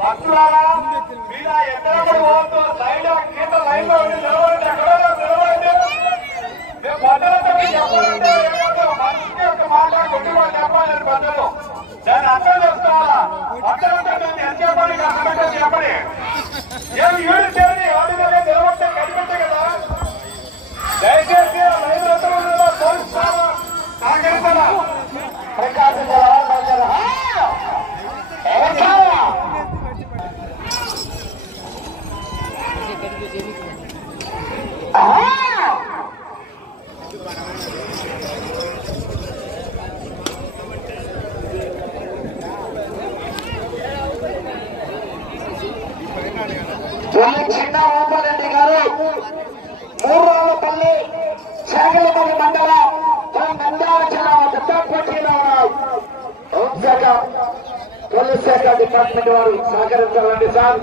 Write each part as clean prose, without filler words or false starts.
భక్తులారా మీరు ఎక్కడ పోవద్దు, సైడ్ కింద లైన్ లో నిలబడి ఎక్కడ నిలబడి మేము భద్రత చెప్పాలంటే మనిషికి ఒక మాట కొట్టుకోవాలి చెప్పాలి భద్రలు దాన్ని అర్థం చేసుకోవాలా. భద్రత ఎంత చెప్పాలి కష్టపడి చెప్పండి. ఏమి ఏడు చేయండి అడుగులో నిలబడితే కనిపెట్టే కదా. దయచేసి లైన్ లో పోలీసులు సహకరిస్తారా ప్రకాశం చిన్న ఓపారెడ్డి గారు మూర్రాలపల్లి శాఖలపల్లి మండలం నంద్యాల జిల్లా పెద్ద పోటీలో ఉన్నారు. హోంశాఖ పోలీస్ శాఖ డిపార్ట్మెంట్ వారు సహకరించాలండి సార్.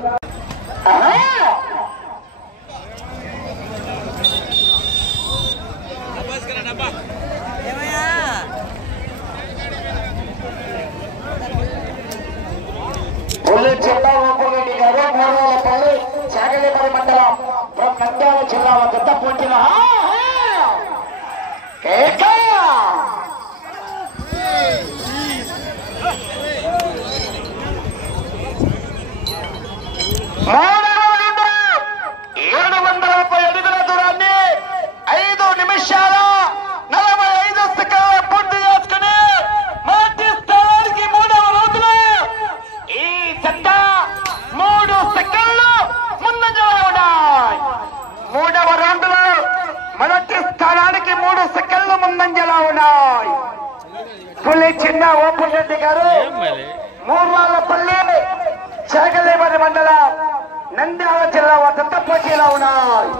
పోలీస్ జిల్లా ఓపారెడ్డి గారు మూర్రాలపల్లి శాఖలపల్లి మండలం నంద్యాల జిల్లా పెద్ద పోటీలో చిన్న ఓపురెడ్డి గారు మూర్రాలపల్లి శాఖలేపల్లి మండలం నంద్యాల జిల్లా వద్ద పోటీలో ఉన్నాయి.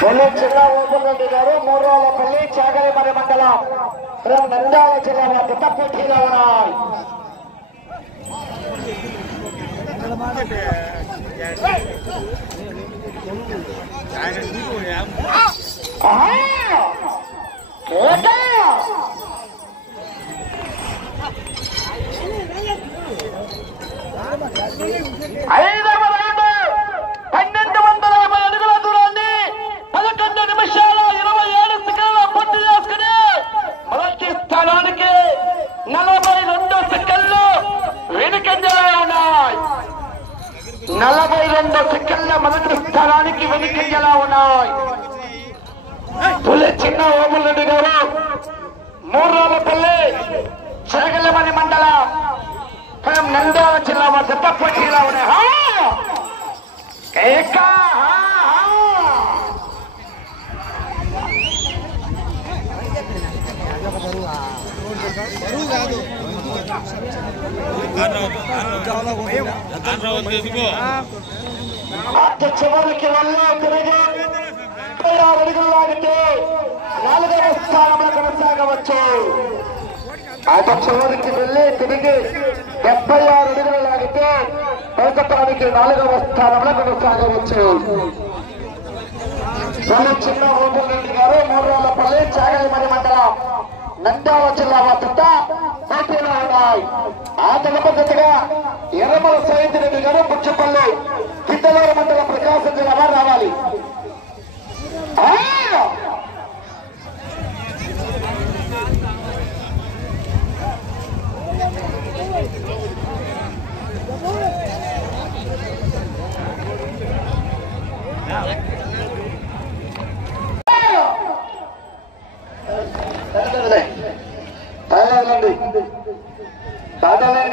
పోలీస్ జిల్లా ఓపురెడ్డి గారు మూర్రాలపల్లి చాగలిమరి మండలం నంద్యాల జిల్లా పెద్ద పోటీలో ఉన్నాయి. ఐదవ రౌండ్ 1250 అడుగుల దూరాన్ని 11 నిమిషాల 27 సెకండ్ల పూర్తి చేసుకుని మొదటి స్థానానికి 42 సెకండ్లు వెనుకంజలో ఉన్నాయి. 42 సెకండ్ల మొదటి స్థానానికి వెనుకంజలో ఉన్నాయి. తొలి చిన్న ఓపురెడ్డి గారు మూర్రాలపల్లి చాగలిమరి మండలం నంద్యాల జిల్లా పెద్ద పోటీలో ఉన్నాయి. చివరికి వల్ల తిరిగి 36 అడుగులు లాగితే 4వ స్థానంలో కొనసాగవచ్చు. అటు చివరికి వెళ్ళి తిరిగి 76 అడుగులు లాగితే కోల్కతానికి 4వ స్థానంలో కొనసాగవచ్చు. చిన్న ఓపురెడ్డి గారు మూర్రాలపల్లి చాగలిమరి మండలం నంద్యాల జిల్లా వద్ద పోటీలో ఉన్నాయి. ఆ పద్ధతిగా ఎర్రమల సైతిరెడ్డి గారు పుచ్చపల్లి కిద్దలూరు మండల ప్రకాశం జిల్లా వారు రావాలి.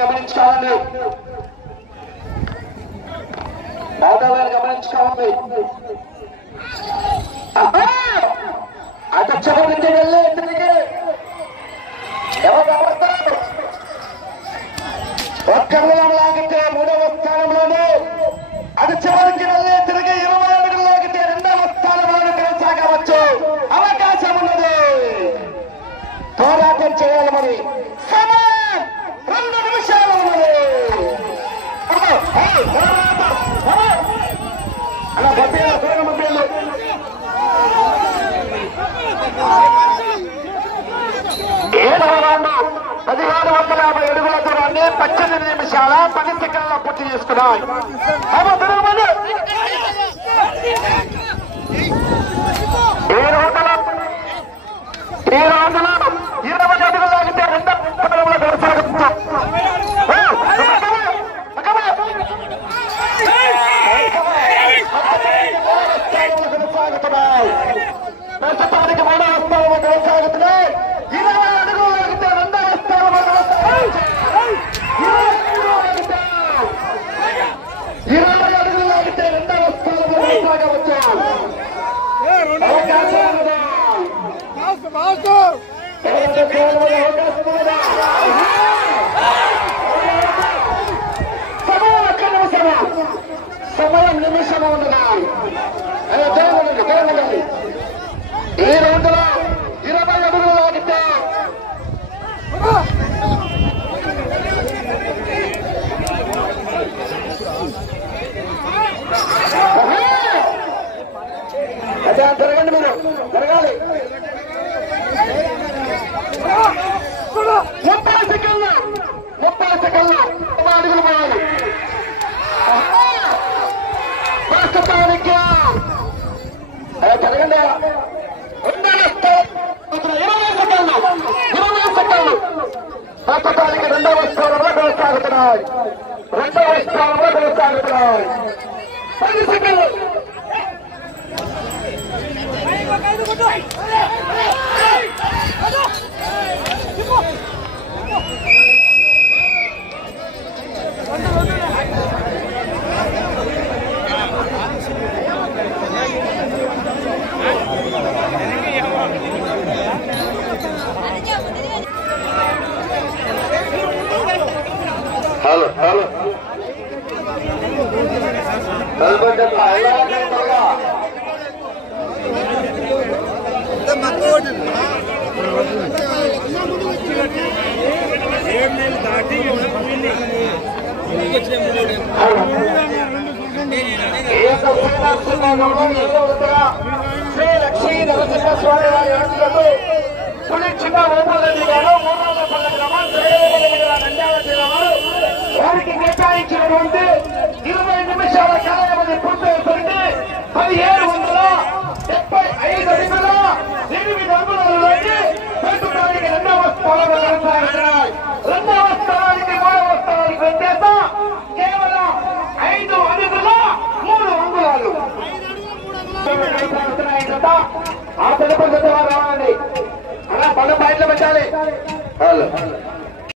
గమనించుకోవాలి, గమనించుకోవాలి. అటు చివరికి వెళ్ళే తిరిగి ఎవరు రాబడతారు? ఒక్కరు లాగితే 3వ స్థానంలోనే, అటు చివరికి వెళ్ళే తిరిగి 20 అడుగులు లాగితే 2వ స్థానంలోనే కొనసాగవచ్చు. అవకాశం ఉన్నది. పోరాటం చేయాలి. మరి సమయం 2 నిమిషాలు ఉన్నది. అలా బొట్టేళ్ళు 7వ రౌండ్ 1750 అడుగుల దూరాన్ని 18 నిమిషాల 10 సెకండ్ల పూర్తి చేసుకున్నాయి. 20 అడుగులు లాగితే 2వ స్థానంలో కొనసాగుతుంది. ప్రస్తుతానికి 3వ స్థానంలో కొనసాగుతున్నాయి. 20 అడుగులు లాగితే 2వ స్థానంలో కొనసాగుతున్నాయి. 20 అడుగులు లాగితే 2వ స్థానంలో కొనసాగవచ్చు. సమయం నిమిషం ఉన్నది. ఈ రౌండ్లో 20 అడుగులు లాగితే అదే జరగండి, మీరు జరగాలి. 30 సెకండ్లు 30 అడుగులు పోవాలి. ప్రస్తుతానికి జరగండి. 20 సెకండ్లు ప్రస్తుతానికి 2వ స్థానంలో కొనసాగుతున్నాయి. 2వ స్థానంలో కొనసాగుతున్నాయి. 10 సెకండ్లు. హలో హలో శ్రీ లక్ష్మీ నరసింహస్వామి వారి ఆశీస్సులతో పులి చిన్న ఓపులరెడ్డి గారు 3వ గ్రామం నంద్యాల జిల్లా వారు వారికి కేటాయించినటువంటి 20 నిమిషాల కాల వ్యవధి పూర్తయిపోయింది. 1775 అడుగుల 8 అంగుళాలలోకి ప్రస్తుతానికి 2వ స్థానంలో కొనసాగుతున్నాయి. 2వ స్థానానికి 3వ స్థానానికి వ్యత్యాసం కేవలం 5 అడుగుల 3 అంగుళాలు. ఆ తెలుపు రావాలండి. అలా బండ బయటలో పెట్టాలి.